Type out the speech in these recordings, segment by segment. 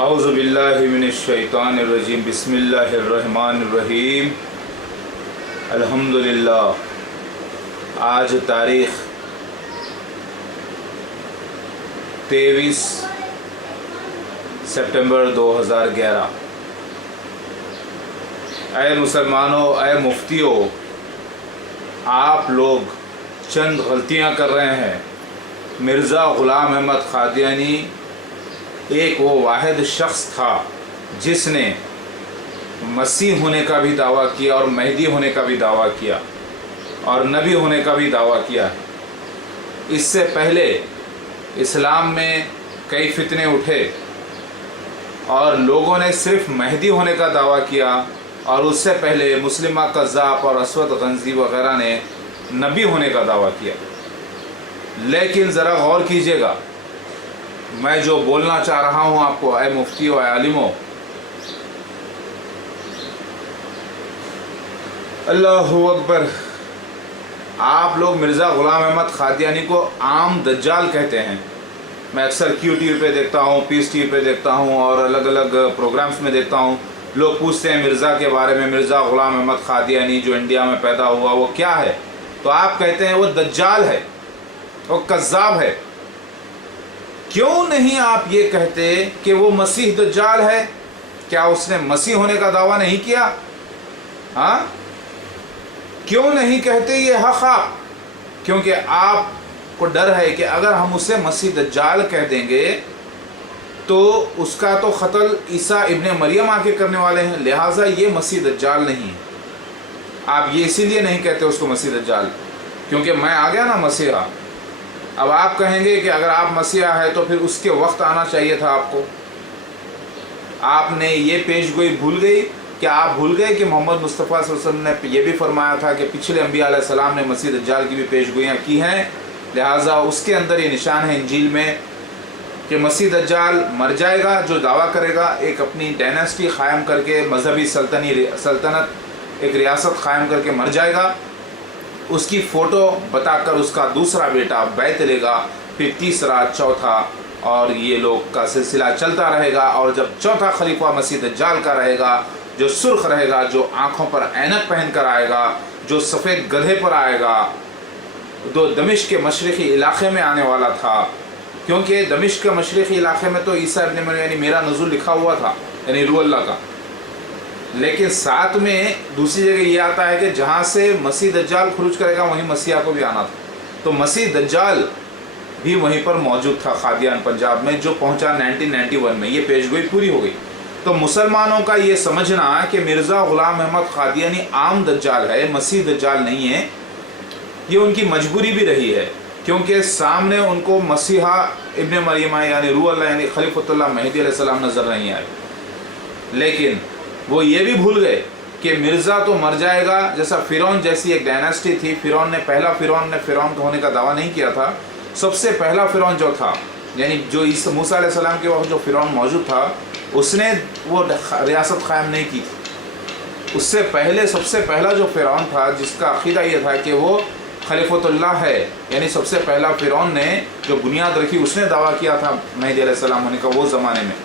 اعوذ باللہ من الشیطان الرجیم بسم اللہ الرحمن الرحیم الحمدللہ۔ آج تاریخ 23 سپٹمبر 2011۔ اے مسلمانوں، اے مفتیوں، آپ لوگ چند غلطیاں کر رہے ہیں۔ مرزا غلام احمد قادیانی ایک وہ واحد شخص تھا جس نے مسیح ہونے کا بھی دعویٰ کیا اور مہدی ہونے کا بھی دعویٰ کیا اور نبی ہونے کا بھی دعویٰ کیا۔ اس سے پہلے اسلام میں کئی فتنے اٹھے اور لوگوں نے صرف مہدی ہونے کا دعویٰ کیا، اور اس سے پہلے مسلمہ قذاب اور اسود غنزی وغیرہ نے نبی ہونے کا دعویٰ کیا۔ لیکن ذرا غور کیجئے گا، میں جو بولنا چاہ رہا ہوں آپ کو، اے مفتیوں، اے عالموں، اللہ اکبر، آپ لوگ مرزا غلام احمد قادیانی کو عام دجال کہتے ہیں۔ میں اکثر کیو ٹی وی پہ دیکھتا ہوں، پیس ٹی وی پہ دیکھتا ہوں اور الگ الگ پروگرامز میں دیکھتا ہوں، لوگ پوچھتے ہیں مرزا کے بارے میں، مرزا غلام احمد قادیانی جو انڈیا میں پیدا ہوا وہ کیا ہے؟ تو آپ کہتے ہیں وہ دجال ہے، وہ کذاب ہے۔ کیوں نہیں آپ یہ کہتے کہ وہ مسیح دجال ہے؟ کیا اس نے مسیح ہونے کا دعویٰ نہیں کیا؟ ہاں، کیوں نہیں کہتے یہ حق آپ؟ کیونکہ آپ کو ڈر ہے کہ اگر ہم اسے مسیح دجال کہہ دیں گے تو اس کا تو قتل عیسیٰ ابن مریم آ کے کرنے والے ہیں، لہٰذا یہ مسیح دجال نہیں ہے۔ آپ یہ اسی لیے نہیں کہتے اس کو مسیح دجال، کیونکہ میں آ گیا نا مسیحا۔ اب آپ کہیں گے کہ اگر آپ مسیحا ہے تو پھر اس کے وقت آنا چاہیے تھا آپ کو۔ آپ نے یہ پیش گوئی بھول گئی کہ آپ بھول گئے کہ محمد مصطفیٰ صلی اللہ علیہ وسلم نے یہ بھی فرمایا تھا کہ پچھلے انبیاء علیہ السلام نے مسیح دجال کی بھی پیش گوئیاں کی ہیں، لہٰذا اس کے اندر یہ نشان ہے انجیل میں کہ مسیح دجال مر جائے گا، جو دعویٰ کرے گا ایک اپنی ڈائناسٹی قائم کر کے، مذہبی سلطنت، ایک ریاست قائم کر کے مر جائے گا، اس کی فوٹو بتا کر اس کا دوسرا بیٹا بیعت لے گا، پھر تیسرا، چوتھا، اور یہ لوگ کا سلسلہ چلتا رہے گا۔ اور جب چوتھا خلیفہ مسیح دجال کا رہے گا، جو سرخ رہے گا، جو آنکھوں پر عینک پہن کر آئے گا، جو سفید گدھے پر آئے گا، جو دمشق کے مشرقی علاقے میں آنے والا تھا، کیونکہ دمشق کے مشرقی علاقے میں تو عیسیٰ ابن مریم یعنی میرا نزول لکھا ہوا تھا، یعنی روح اللہ کا، لیکن ساتھ میں دوسری جگہ یہ آتا ہے کہ جہاں سے مسیح دجال خروج کرے گا وہیں مسیحا کو بھی آنا تھا، تو مسیح دجال بھی وہیں پر موجود تھا قادیان پنجاب میں، جو پہنچا 1991 میں۔ یہ پیش گوئی پوری ہو گئی۔ تو مسلمانوں کا یہ سمجھنا کہ مرزا غلام احمد قادیانی عام دجال ہے، مسیح دجال نہیں ہے، یہ ان کی مجبوری بھی رہی ہے، کیونکہ سامنے ان کو مسیحا ابن مریم یعنی روح اللہ یعنی خلیفۃ اللہ مہدی علیہ السلام نظر نہیں آئے۔ لیکن وہ یہ بھی بھول گئے کہ مرزا تو مر جائے گا، جیسا فرعون جیسی ایک ڈائناسٹی تھی، پہلا فرعون ہونے کا دعویٰ نہیں کیا تھا۔ سب سے پہلا فرعون جو تھا، یعنی جو موسیٰ علیہ السلام کے وقت جو فرعون موجود تھا، اس نے وہ ریاست قائم نہیں کی تھی۔ اس سے پہلے سب سے پہلا جو فرعون تھا، جس کا عقیدہ یہ تھا کہ وہ خلیفۃ اللہ ہے، یعنی سب سے پہلا فرعون نے جو بنیاد رکھی، اس نے دعویٰ کیا تھا مہدی علیہ السلام ہونے کا وہ زمانے میں،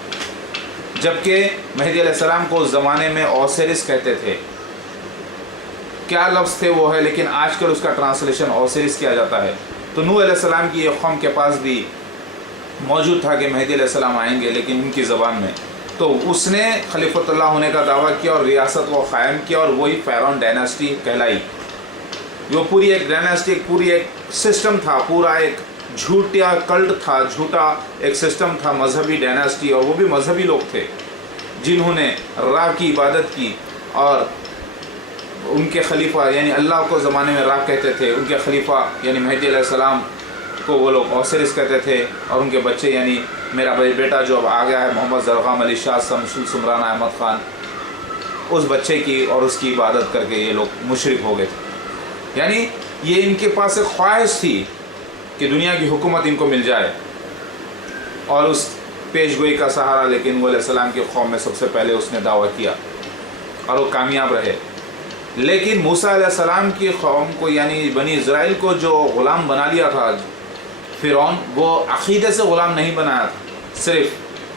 جبکہ مہدی علیہ السلام کو اس زمانے میں اوسیرس کہتے تھے۔ کیا لفظ تھے وہ ہے، لیکن آج کل اس کا ٹرانسلیشن اوسیرس کیا جاتا ہے۔ تو نوح علیہ السلام کی ایک قوم کے پاس بھی موجود تھا کہ مہدی علیہ السلام آئیں گے، لیکن ان کی زبان میں، تو اس نے خلیفۃ اللہ ہونے کا دعویٰ کیا اور ریاست وہ قائم کیا، اور وہی فرعون ڈائناسٹی کہلائی۔ وہ پوری ایک ڈائناسٹی، پوری ایک سسٹم تھا، پورا ایک جھوٹا کلٹ تھا، جھوٹا ایک سسٹم تھا، مذہبی ڈائناسٹی، اور وہ بھی مذہبی لوگ تھے جنہوں نے راہ کی عبادت کی، اور ان کے خلیفہ یعنی اللہ کو زمانے میں راہ کہتے تھے، ان کے خلیفہ یعنی مہدی علیہ السلام کو وہ لوگ اوسیرس کہتے تھے، اور ان کے بچے یعنی میرا بیٹا جو اب آ گیا ہے محمد زرغام علی شاہ شمس سمران احمد خان، اس بچے کی اور اس کی عبادت کر کے یہ لوگ مشرک ہو گئے تھے۔ یعنی یہ ان کے پاس ایک خواہش تھی کہ دنیا کی حکومت ان کو مل جائے، اور اس پیش گوئی کا سہارا لیکن وہ علیہ السلام کی قوم میں سب سے پہلے اس نے دعویٰ کیا اور وہ کامیاب رہے۔ لیکن موسیٰ علیہ السلام کی قوم کو یعنی بنی اسرائیل کو جو غلام بنا لیا تھا فرعون، وہ عقیدے سے غلام نہیں بنایا تھا، صرف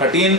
13,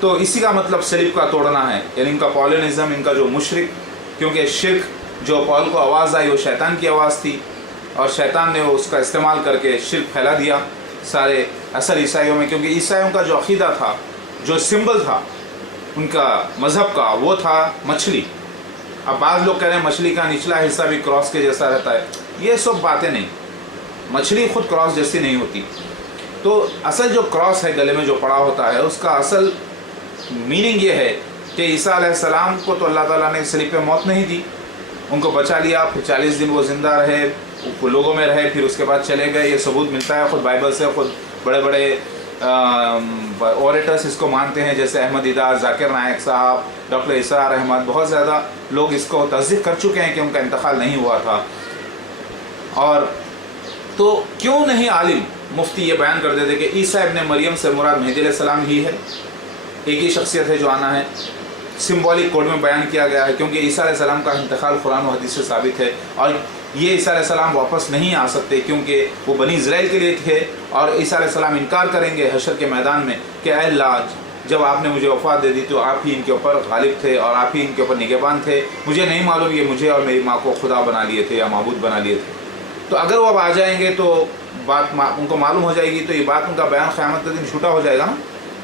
تو اسی کا مطلب صلیب کا توڑنا ہے، یعنی ان کا پولینزم، ان کا جو مشرک، کیونکہ شرک جو پال کو آواز آئی وہ شیطان کی آواز تھی، اور شیطان نے اس کا استعمال کر کے شرک پھیلا دیا سارے اصل عیسائیوں میں، کیونکہ عیسائیوں کا جو عقیدہ تھا، جو سمبل تھا ان کا مذہب کا، وہ تھا مچھلی۔ اب بعض لوگ کہہ رہے ہیں مچھلی کا نچلا حصہ بھی کراس کے جیسا رہتا ہے، یہ سب باتیں نہیں، مچھلی خود کراس جیسی نہیں ہوتی۔ تو اصل جو کراس ہے گلے میں جو پڑا ہوتا ہے، اس کا اصل میننگ یہ ہے کہ عیسیٰ علیہ السلام کو تو اللہ تعالیٰ نے صلیب پہ موت نہیں دی، ان کو بچا لیا، پھر 40 دن وہ زندہ رہے، لوگوں میں رہے، پھر اس کے بعد چلے گئے۔ یہ ثبوت ملتا ہے خود بائبل سے، خود بڑے بڑے اوریٹرس اس کو مانتے ہیں، جیسے احمد دیدار، ذاکر نائک صاحب، ڈاکٹر اسرار احمد، بہت زیادہ لوگ اس کو تصدیق کر چکے ہیں کہ ان کا انتقال نہیں ہوا تھا۔ اور تو کیوں نہیں عالم مفتی یہ بیان کر دیتے کہ عیسیٰ ابن مریم سے مراد مہدی علیہ السلام ہی ہے، ایک ہی شخصیت ہے جو آنا ہے، سمبولک کوڈ میں بیان کیا گیا ہے، کیونکہ عیسیٰ علیہ السلام کا انتقال قرآن و حدیث سے ثابت ہے، اور یہ عیسیٰ علیہ السلام واپس نہیں آ سکتے کیونکہ وہ بنی اسرائیل کے لیے تھے، اور عیسیٰ علیہ السلام انکار کریں گے حشر کے میدان میں کہ اے اللہ، جب آپ نے مجھے وفات دے دی تو آپ ہی ان کے اوپر غالب تھے اور آپ ہی ان کے اوپر نگہبان تھے، مجھے نہیں معلوم یہ مجھے اور میری ماں کو خدا بنا لیے تھے یا معبود بنا لیے تھے۔ تو اگر وہ اب آ جائیں گے تو بات ان کو معلوم ہو جائے گی، تو یہ بات ان کا بیان قیامت کے دن جھوٹا ہو جائے گا نا،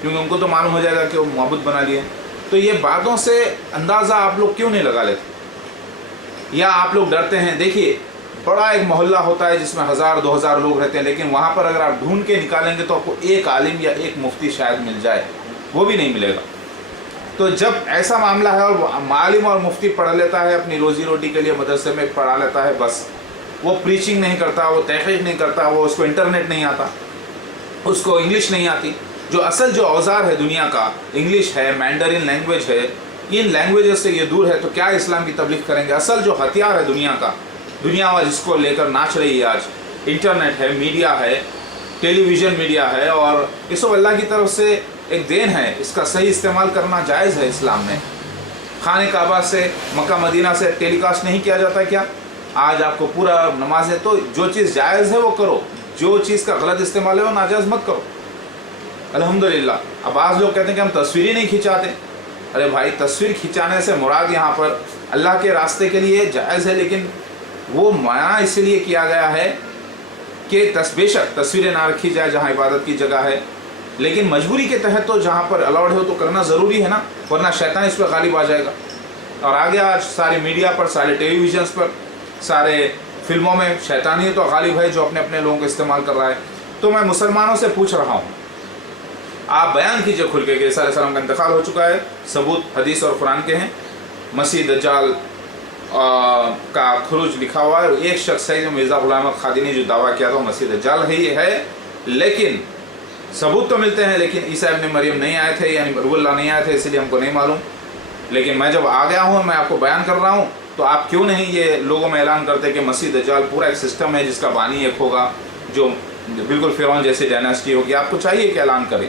کیونکہ ان کو تو معلوم ہو جائے گا کہ وہ معبود بنا لیے۔ تو یہ باتوں سے اندازہ آپ لوگ کیوں نہیں لگا لیتے، یا آپ لوگ ڈرتے ہیں؟ دیکھیے، بڑا ایک محلہ ہوتا ہے جس میں 1000-2000 لوگ رہتے ہیں، لیکن وہاں پر اگر آپ ڈھونڈ کے نکالیں گے تو آپ کو ایک عالم یا ایک مفتی شاید مل جائے، وہ بھی نہیں ملے گا۔ تو جب ایسا معاملہ ہے اور عالم اور مفتی پڑھ لیتا ہے اپنی روزی روٹی کے لیے، مدرسے میں پڑھا لیتا ہے، بس وہ پریچنگ نہیں کرتا، وہ تحقیق نہیں کرتا، وہ اس کو انٹرنیٹ نہیں آتا، اس کو انگلش نہیں آتی، جو اصل جو اوزار ہے دنیا کا، انگلش ہے، مینڈرین لینگویج ہے، ان لینگویجز سے یہ دور ہے، تو کیا اسلام کی تبلیغ کریں گے؟ اصل جو ہتھیار ہے دنیا کا، دنیا جس کو لے کر ناچ رہی ہے آج، انٹرنیٹ ہے، میڈیا ہے، ٹیلی ویژن میڈیا ہے، اور یہ سب اللہ کی طرف سے ایک دین ہے، اس کا صحیح استعمال کرنا جائز ہے اسلام میں۔ خانہ کعبہ سے، مکہ مدینہ سے ٹیلی کاسٹ نہیں کیا جاتا کیا؟ آج آپ کو پورا نماز ہے، تو جو چیز جائز ہے وہ کرو، جو چیز کا غلط استعمال ہے وہ ناجائز مت کرو۔ الحمدللہ۔ اب بعض لوگ کہتے ہیں کہ ہم تصویر ہی نہیں کھنچاتے۔ ارے بھائی، تصویر کھنچانے سے مراد یہاں پر اللہ کے راستے کے لیے جائز ہے، لیکن وہ منع اس لیے کیا گیا ہے کہ بے شک تصویریں نہ رکھی جائے جہاں عبادت کی جگہ ہے، لیکن مجبوری کے تحت تو جہاں پر الاؤڈ ہے تو کرنا ضروری ہے نا، ورنہ شیطان اس پہ غالب آ جائے گا۔ اور آگے آج سارے میڈیا پر، سارے ٹیلی ویژنس پر، سارے فلموں میں شیطان ہی تو غالب ہے جو اپنے اپنے لوگوں کو استعمال کر رہا ہے۔ تو میں مسلمانوں سے پوچھ رہا ہوں، آپ بیان کیجئے کھل کے کہ عیسیٰ علیہ السلام کا انتقال ہو چکا ہے، ثبوت حدیث اور قرآن کے ہیں، مسیح دجال کا خروج لکھا ہوا ہے، ایک شخص ہے جو مرزا غلام احمد قادری نے جو دعویٰ کیا تھا وہ مسیح دجال ہی ہے، لیکن ثبوت تو ملتے ہیں، لیکن عیسیٰ ابن مریم نہیں آئے تھے، یعنی روح اللہ نہیں آئے تھے، اس لیے ہم کو نہیں معلوم۔ لیکن میں جب آ گیا ہوں، میں آپ کو بیان کر رہا ہوں، تو آپ کیوں نہیں یہ لوگوں میں اعلان کرتے کہ مسیح دجال پورا ایک سسٹم ہے جس کا بانی ایک ہوگا، جو بالکل فرعون جیسی ڈائناسٹی ہوگی؟ آپ کو چاہیے کہ اعلان کریں۔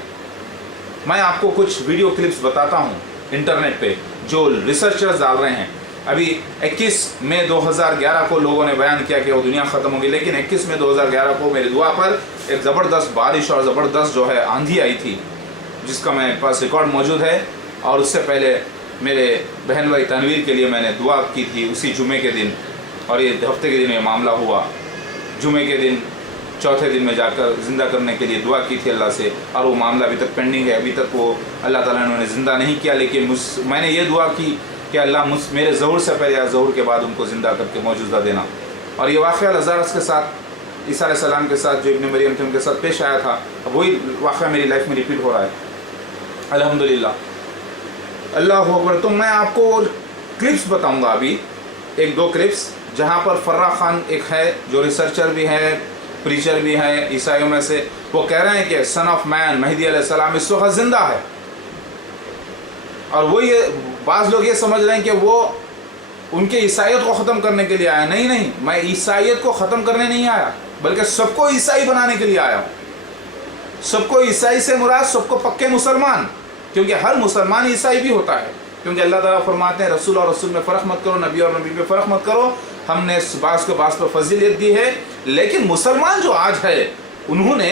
میں آپ کو کچھ ویڈیو کلپس بتاتا ہوں انٹرنیٹ پہ جو ریسرچرز ڈال رہے ہیں۔ ابھی 21 مئی 2011 کو لوگوں نے بیان کیا کہ وہ دنیا ختم ہوگی، لیکن 21 مئی 2011 کو میری دعا پر ایک زبردست بارش اور زبردست جو ہے آندھی آئی تھی، جس کا میرے پاس ریکارڈ موجود ہے، اور اس سے پہلے میرے بہن بھائی تنویر کے لیے میں نے دعا کی تھی اسی جمعے کے دن، اور یہ ہفتے کے دن یہ معاملہ ہوا۔ جمعے کے دن چوتھے دن میں جا کر زندہ کرنے کے لیے دعا کی تھی اللہ سے، اور وہ معاملہ ابھی تک پینڈنگ ہے، ابھی تک وہ اللہ تعالیٰ نے انہیں زندہ نہیں کیا، لیکن میں نے یہ دعا کی کہ اللہ میرے ظہور سے پہلے یا ظہور کے بعد ان کو زندہ کر کے موجودہ دینا۔ اور یہ واقعہ لزارس کے ساتھ، عیسیٰ علیہ السلام کے ساتھ جو ابن مریم تھے ان کے ساتھ پیش آیا تھا، اب وہی واقعہ میری لائف میں ریپیٹ ہو رہا ہے، الحمدللہ۔ اللہ اکبر۔ تو میں آپ کو کلپس بتاؤں گا ابھی، 1-2 کلپس، جہاں پر فرا خان ایک ہے جو ریسرچر بھی ہے، پریچر بھی ہے عیسائیوں میں سے، وہ کہہ رہے ہیں کہ سن آف مین مہدی علیہ السلام اس وقت زندہ ہے، اور وہ یہ بعض لوگ یہ سمجھ رہے ہیں کہ وہ ان کے عیسائیت کو ختم کرنے کے لیے آیا۔ نہیں، میں عیسائیت کو ختم کرنے نہیں آیا، بلکہ سب کو عیسائی بنانے کے لیے آیا ہوں۔ سب کو عیسائی سے مراد سب کو پکے مسلمان، کیونکہ ہر مسلمان عیسائی بھی ہوتا ہے، کیونکہ اللہ تعالیٰ فرماتے ہیں رسول اور رسول میں فرق مت کرو، نبی اور نبی میں فرق مت کرو، ہم نے بعض کو بعض پر فضیلت دی ہے، لیکن مسلمان جو آج ہے انہوں نے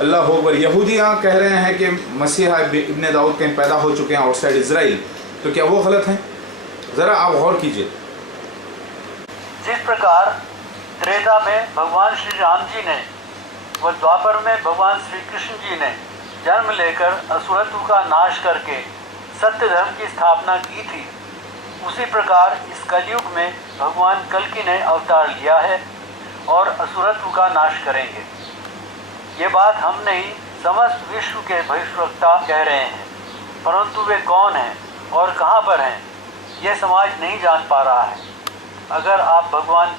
اللہ اکبر. یہودیاں کہہ رہے ہیں کہ مسیح ابن داؤد کہیں پیدا ہو چکے ہیں آؤٹ سائڈ اسرائیل, تو کیا وہ غلط ہیں؟ ذرا آپ غور کیجئے. جس پرکار تریتا میں بھگوان شری رام جی نے و دوابر میں بھگوان شری کرشن جی نے جنم لے کر اسورتو کا ناش کر کے ستیہ دھرم کی استھاپنا کی تھی, اسی پرکار اس کلیوگ میں بھگوان کلکی نے اوتار لیا ہے اور اسورتو کا ناش کریں گے. یہ بات ہم نہیں سمست وشو کے بھوشوکتا کہہ رہے ہیں, پرنتو وہ کون ہیں اور کہاں پر ہیں یہ سماج نہیں جان پا رہا ہے. اگر آپ بھگوان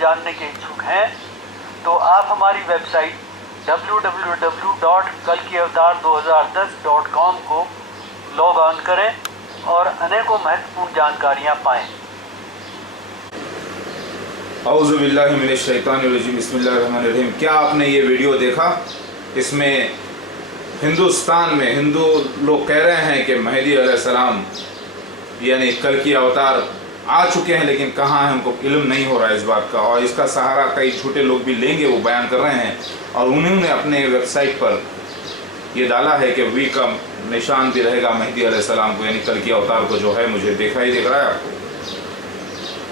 جاننے کے اچھک ہیں تو آپ ہماری ویب سائٹ www.kalkiavatar2010.com کو لاگ آن کریں اور انیکوں مہتوپورن جانکاریاں پائیں. اعوذ باللہ من الشیطان الرجیم, بسم اللہ الرحمن الرحیم. کیا آپ نے یہ ویڈیو دیکھا؟ اس میں ہندوستان میں ہندو لوگ کہہ رہے ہیں کہ مہدی علیہ السلام یعنی کلکی اوتار آ چکے ہیں, لیکن کہاں ہیں ان کو علم نہیں ہو رہا ہے اس بات کا, اور اس کا سہارا کئی جھوٹے لوگ بھی لیں گے, وہ بیان کر رہے ہیں. اور انہوں نے اپنے ویب سائٹ پر یہ ڈالا ہے کہ وی کا نشان بھی رہے گا مہدی علیہ السلام کو, یعنی کلکی اوتار کو جو ہے مجھے دیکھ رہا ہے آپ کو,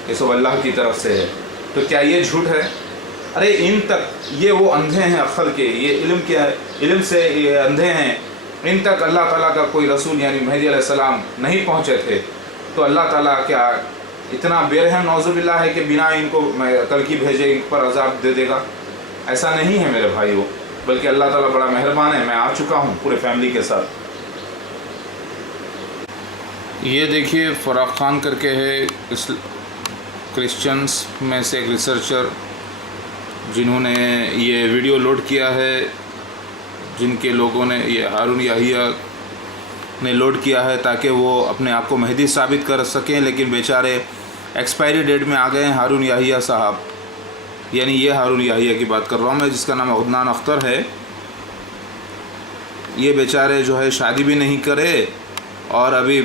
یہ سب اللہ کی طرف سے ہے. تو کیا یہ جھوٹ ہے؟ ارے ان تک یہ وہ اندھے ہیں عقل کے, یہ علم سے یہ اندھے ہیں, ان تک اللہ تعالیٰ کا کوئی رسول یعنی مہدی علیہ السلام نہیں پہنچے تھے. تو اللہ تعالیٰ کیا اتنا بے رحم نعوذ باللہ ہے کہ بنا ان کو کلکی بھیجے ان پر عذاب دے دے گا؟ ایسا نہیں ہے میرے بھائیو, بلکہ اللہ تعالیٰ بڑا مہربان ہے. میں آ چکا ہوں پورے فیملی کے ساتھ. یہ دیکھیے فراق خان کر کے ہے کرسچنس میں سے ایک ریسرچر, جنہوں نے یہ ویڈیو لوڈ کیا ہے, جن کے لوگوں نے یہ ہارون یحییٰ نے لوڈ کیا ہے تاکہ وہ اپنے آپ کو مہدی ثابت کر سکیں, لیکن بیچارے ایکسپائری ڈیٹ میں آ گئے ہیں. ہارون یحییٰ صاحب, یعنی یہ ہارون یحییٰ کی بات کر رہا ہوں میں, جس کا نام عدنان اختر ہے. یہ بیچارے جو ہے شادی بھی نہیں کرے اور ابھی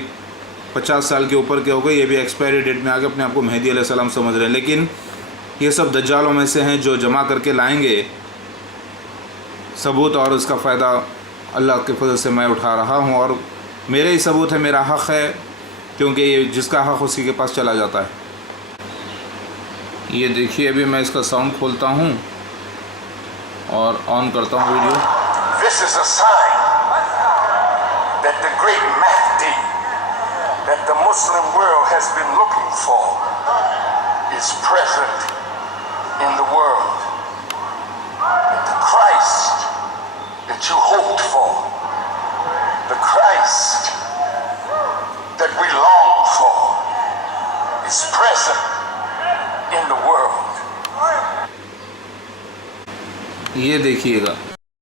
50 سال کے اوپر کے ہو گئے, یہ بھی ایکسپائری ڈیٹ میں آ کے اپنے آپ کو مہدی علیہ السلام سمجھ رہے ہیں. لیکن یہ سب دجالوں میں سے ہیں جو جمع کر کے لائیں گے ثبوت, اور اس کا فائدہ اللہ کے فضل سے میں اٹھا رہا ہوں, اور میرے ہی ثبوت ہے, میرا حق ہے, کیونکہ یہ جس کا حق اسی کے پاس چلا جاتا ہے. یہ دیکھیے ابھی میں اس کا ساؤنڈ کھولتا ہوں اور آن کرتا ہوں video. This is a sign that the great Mahdi that the Muslim world has been looking for is present in the world. That the Christ that you hoped for, the Christ that we long for, is present in the world. یہ دیکھیے گا.